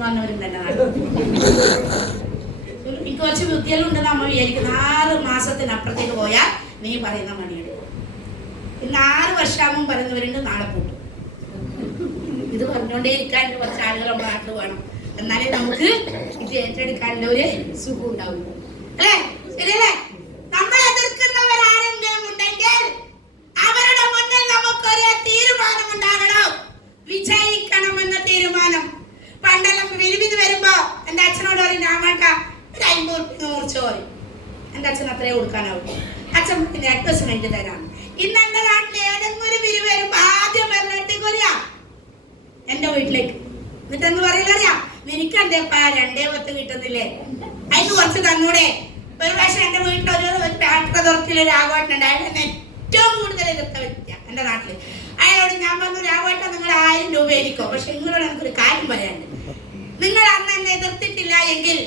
വന്നവരും തന്നെ എനിക്ക് കുറച്ച് ബുദ്ധികളുണ്ടെന്ന് അമ്മ വിചാരിക്കുന്നു. 6 മാസത്തിനപ്പുറത്തേക്ക് പോയാൽ നീ പറയുന്ന മണിയെടുക്കും. പിന്നെ 6 വർഷമാകുമ്പോൾ പറയുന്നവരുണ്ട് നാളെ കൂട്ടും. ഇത് പറഞ്ഞുകൊണ്ടേ ഇരിക്കാൻ കുറച്ച് ആളുകൾ നമ്മുടെ നാട്ടിൽ വേണം. എന്നാലേ നമുക്ക് ഇത് ഏറ്റെടുക്കാനുള്ള ഒരു സുഖം ഉണ്ടാവുള്ളൂ. അല്ലേ? ശരിയല്ലേ? നമ്മൾ എതിർക്കുന്നവരാരെങ്കിലും ഉണ്ടെങ്കിൽ അവരുടെ മുന്നിൽ നമുക്കൊരു തീരുമാനം ഉണ്ടാകണം. വിജയിക്കണമെന്ന തീരുമാനം. പണ്ടെല്ലാം വിരുവിന് വരുമ്പോ എന്റെ അച്ഛനോട് പറയും, രാമേട്ട ഒരു 50 ഉറുപ്പിക മുറിച്ച് പറയും. എന്റെ അച്ഛൻ അത്രേ കൊടുക്കാനാവും. അച്ഛൻ പിന്നെ 8 ദിവസം കഴിഞ്ഞ് തരാം. ഇന്ന് എന്റെ നാട്ടിൽ ഏതെങ്കിലും ഒരു പിരിവ് വരുമ്പോ ആദ്യം വരണത്തേക്ക് വരിക എന്റെ വീട്ടിലേക്ക്. എന്നിട്ടെന്ന് പറയില്ല, അറിയാം നിനക്ക് എന്റെ 2.10 കിട്ടുന്നില്ലേ, അതിന് കുറച്ച് തന്നൂടെ. ഒരു പ്രാവശ്യം എന്റെ വീട്ടിൽ ഒരു ട്രാക്ടർ തുറക്കില് രാഘവേട്ടനുണ്ട്. അയാളെ ഏറ്റവും കൂടുതൽ എതിർത്ത വ്യക്തിയ എന്റെ നാട്ടില്. അയാളോട് ഞാൻ പറഞ്ഞു, രാഘവേട്ട നിങ്ങൾ 1000 രൂപ ആയിരിക്കോ, പക്ഷെ നിങ്ങളോട് എനിക്കൊരു കാര്യം പറയാനുണ്ട്. നിങ്ങൾ അന്ന് എന്നെ എതിർത്തിട്ടില്ല എങ്കിൽ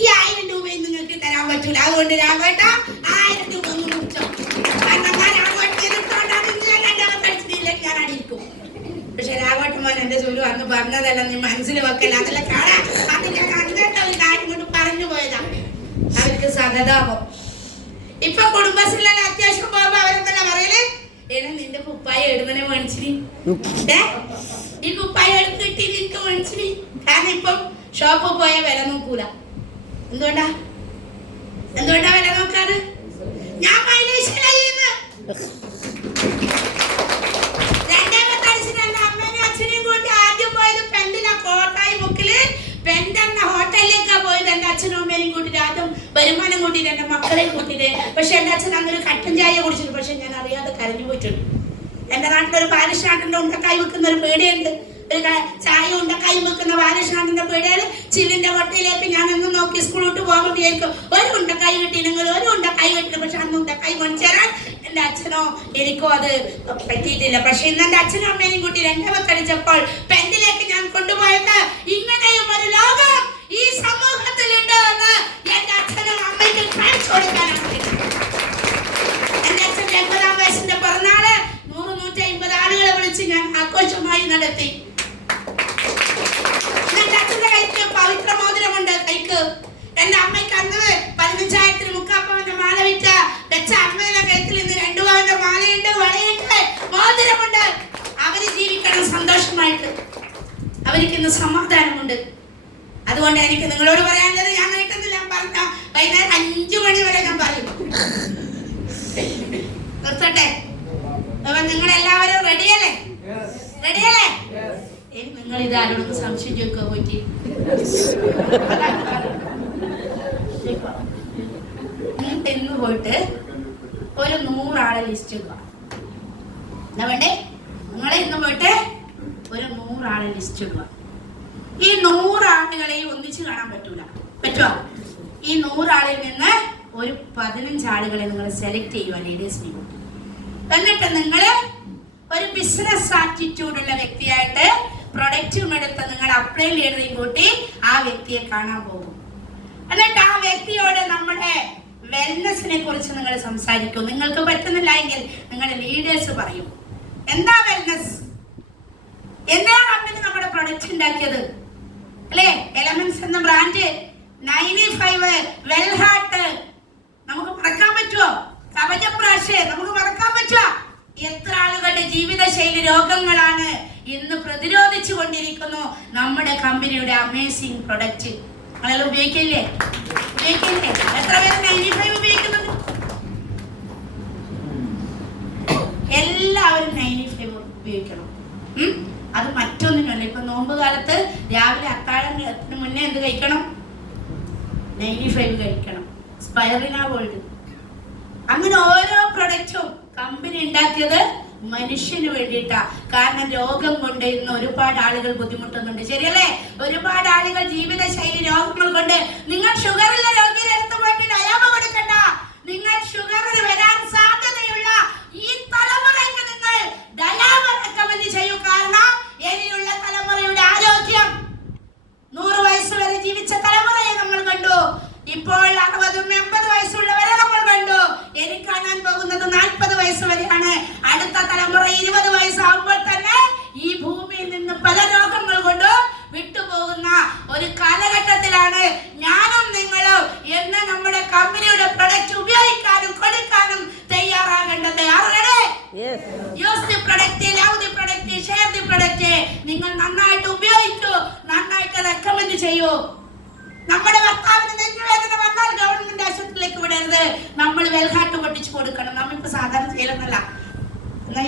ഈ 1000 രൂപയും നിങ്ങൾക്ക് തരാൻ പറ്റൂല. അതുകൊണ്ട് രാഘവേട്ട 1000 രൂപ ഒന്ന് മുറിച്ചോ. കാരണം ഞാൻ രാഘവേട്ട എതിർത്തോണ്ടാണ് ഞാൻ അടിയിരിക്കും. പക്ഷെ രാഘവേട്ടൻ മോൻ എന്റെ ചൊല്ലു അന്ന് പറഞ്ഞതല്ല, നീ മനസ്സിൽ വെക്കല്ല. അതല്ല കാണാൻ അത് ഞാൻ അങ്ങനത്തെ ഒരു കാര്യം കൊണ്ട് പറഞ്ഞു പോയതാ. അവർക്ക് സഹതാപം. ഇപ്പൊ കുടുംബശ്രീയിലെ അത്യാവശ്യം പോകുമ്പോ അവരെന്താ പറയല്, നിന്റെ കുപ്പായ എടുന്നനെ മേടിച്ചിനി, ഈ കുപ്പായ എടുത്ത് കിട്ടി നിനക്ക് മേടിച്ചിനി. കാരണം ഇപ്പം ഷോപ്പിൽ പോയ വില നോക്കൂല. എന്തുകൊണ്ടാ വില നോക്കാറ്? ഞാൻ മൈലേഷ്യയിലായിരുന്നു. 2ാമത്തെ അച്ഛനും എന്റെ അമ്മേനെയും അച്ഛനെയും കൂട്ടി ആദ്യം പോയത് പെൻഡില കോട്ടായി ബുക്കില് പെൻഡെന്ന ഹോട്ടലിലേക്കാ പോയത്. എന്റെ അച്ഛനും അമ്മേനെയും കൂട്ടിട്ട് ആദ്യം വരുമാനം കൂട്ടിട്ട് എന്റെ മക്കളെയും കൂട്ടിട്ട്. പക്ഷെ എന്റെ അച്ഛൻ അന്നൊരു കട്ടൻ ചായ കുടിച്ചിട്ട്, പക്ഷെ ഞാൻ അറിയാതെ കരഞ്ഞു പോയിട്ടുണ്ട്. എന്റെ നാട്ടിലൊരു ബാലശ്രാട്ടിന്റെ ഉണ്ടക്കായി വെക്കുന്ന ഒരു പീടിയുണ്ട്. ഒരു ചായ ഉണ്ടക്കായി വെക്കുന്ന ബാലശ്രാട്ടിന്റെ പീടിയയിൽ ചില്ലിന്റെ കൊട്ടയിലേക്ക് ഞാൻ എന്നും നോക്കി സ്കൂൾ വിട്ട് പോകാൻ വിചാരിക്കും. ഒരു ഉണ്ടക്കായി കിട്ടിയില്ലെങ്കിൽ ഒരു ഉണ്ടക്കായി കിട്ടില്ല. പക്ഷെ അന്ന് ഉണ്ടക്കായി മേടിച്ചേരാൻ എന്റെ അച്ഛനോ എനിക്കോ അത് പറ്റിയിട്ടില്ല. പക്ഷെ ഇന്ന് എന്റെ അച്ഛനും അമ്മേനെയും കൂട്ടി 2 അടിച്ചപ്പോൾ പെൻഡിലേക്ക് ഞാൻ കൊണ്ടുപോയത് ഇങ്ങനെയും ഒരു ലോകം ഈ സമൂഹത്തിലുണ്ട് എന്ന് എന്റെ അച്ഛനും അമ്മയ്ക്കും കാണിച്ചു കൊടുക്കാനാണ്. എന്റെ അച്ഛൻ 80-ാം വയസ്സിന്റെ പിറന്നാള് 100-150 ആളുകളെ വിളിച്ച് ഞാൻ ആഘോഷമായി നടത്തി. എന്റെ അച്ഛന്റെ കൈക്ക് പവിത്ര മോതിരമുണ്ട്. കൈക്ക് എന്റെ അമ്മയ്ക്ക് അന്ന് 15,000-ന് മുക്കാപ്പവന്റെ മാല വിറ്റ വെച്ച അമ്മയുടെ കഴുത്തിൽ ഇന്ന് 2 പവന്റെ മാലയുണ്ട്, വളയുണ്ട്, മോതിരമുണ്ട്. അവര് ജീവിക്കണം സന്തോഷമായിട്ട്. അവർക്ക് ഇന്ന് സമാധാനമുണ്ട്. അതുകൊണ്ട് എനിക്ക് നിങ്ങളോട് പറയാനുള്ളത്, ഞാൻ കേട്ടുന്നില്ല, പറഞ്ഞ വൈകുന്നേരം 5 മണി വരെ ഞാൻ പറയും. നിർത്തട്ടെ? നിങ്ങളെല്ലാവരും റെഡിയല്ലേ? റെഡിയല്ലേ? നിങ്ങൾ ഇത് ആരോടൊന്ന് സംശയം ചോദിക്കുക പോയിട്ട്. ഇന്ന് പോയിട്ട് ഒരു 100 ആളെ ലിസ്റ്റ് ഇടുക. എന്താ വേണ്ടേ? നിങ്ങളെ ഇന്ന് പോയിട്ട് ഒരു 100 ആളെ ലിസ്റ്റ് ഇടുക. ഈ 100 ആളുകളെയും ഒന്നിച്ച് കാണാൻ പറ്റൂല. പറ്റുമോ? ഈ 100 ആളിൽ നിന്ന് ഒരു 15 ആളുകളെ നിങ്ങൾ സെലക്ട് ചെയ്യുക ലീഡേഴ്സിനെ കൂട്ടി. എന്നിട്ട് നിങ്ങൾ ഒരു ബിസിനസ് ആറ്റിറ്റ്യൂഡ് ഉള്ള വ്യക്തിയായിട്ട് പ്രൊഡക്റ്റും എടുത്ത് നിങ്ങൾ അപ്ലൈ ചെയ്തതും കൂട്ടി ആ വ്യക്തിയെ കാണാൻ പോകും. എന്നിട്ട് ആ വ്യക്തിയോട് നമ്മുടെ വെൽനെസ്സിനെ കുറിച്ച് നിങ്ങൾ സംസാരിക്കും. നിങ്ങൾക്ക് പറ്റുന്നില്ല എങ്കിൽ നിങ്ങളുടെ ലീഡേഴ്സ് പറയും, എന്താ വെൽനെസ്, എന്താണ് അമ്മ നമ്മുടെ പ്രൊഡക്റ്റ് ഉണ്ടാക്കിയത്, അല്ലേ? എലമെന്റ്സ് എന്ന ബ്രാൻഡ് 95 വെൽ ഹാർട്ട് നമുക്ക് മറക്കാൻ പറ്റുമോ? കവചപ്രാശ് നമുക്ക് മറക്കാൻ പറ്റുമോ? എത്ര ആളുകളുടെ ജീവിതശൈലി രോഗങ്ങളാണ് ഇന്ന് പ്രതിരോധിച്ചു കൊണ്ടിരിക്കുന്നു നമ്മുടെ കമ്പനിയുടെ അമേസിംഗ് പ്രൊഡക്റ്റ്. അതെല്ലാം ഉപയോഗിക്കില്ലേ? എത്ര പേര് 95 ഉപയോഗിക്കുന്നുണ്ട്? എല്ലാവരും 95 ഉപയോഗിക്കണം. അത് മറ്റൊന്നിനല്ല. ഇപ്പൊ നോമ്പ് കാലത്ത് രാവിലെ അത്താഴത്തിന് മുന്നേ എന്ത് കഴിക്കണം? 95 കഴിക്കണം. സ്പൈറിന ഗോൾഡ്. അങ്ങനെ ഓരോ പ്രൊഡക്റ്റും കമ്പനി ഉണ്ടാക്കിയത് മനുഷ്യന് വേണ്ടിയിട്ടാ. കാരണം രോഗം കൊണ്ട് ഇന്ന് ഒരുപാട് ആളുകൾ ബുദ്ധിമുട്ടുന്നുണ്ട്. ശരിയല്ലേ? ഒരുപാട് ആളുകൾ ജീവിതശൈലി രോഗങ്ങൾ കൊണ്ട്. നിങ്ങൾ ഷുഗറുള്ള രോഗിയുടെ അടുത്ത് പോയിട്ട് ഡയാബ കൊടുക്കണ്ട. നിങ്ങൾ ഷുഗറിന് വരാൻ സാധ്യതയുള്ള ഈ തലമുറയ്ക്ക് നിങ്ങൾ ഡയാബ റെക്കമെൻഡ് ചെയ്യൂ. കാരണം ഇനിയുള്ള തലമുറയുടെ ആരോഗ്യം 100 വയസ്സ് വരെ ജീവിച്ച തലമുറയെ നമ്മൾ കണ്ടു. ഇപ്പോൾ 60-80 വയസ്സുള്ളവരെ നമ്മൾ കണ്ടു. ഇനി കാണാൻ പോകുന്നത് 40 വയസ്സ് വരെയാണ്. അടുത്ത തലമുറ 20 വയസ്സാകുമ്പോൾ തന്നെ ഈ ഭൂമിയിൽ നിന്ന് പല രോഗങ്ങൾ കൊണ്ട് വിട്ടു നിങ്ങൾ നന്നായിട്ട് ഉപയോഗിക്കൂ, നന്നായിട്ട് റെക്കമെൻഡ് ചെയ്യൂ. നമ്മുടെ ഭർത്താവിന് നെഞ്ചുവേദന വന്നാൽ ഗവൺമെന്റ് ആശുപത്രിയിലേക്ക് വിടരുത്, നമ്മൾ വെൽഹാട്ട് പൊട്ടിച്ചു കൊടുക്കണം. നമ്മളിപ്പോ സാധാരണ ചെയ്യലൊന്നല്ല. എന്നാ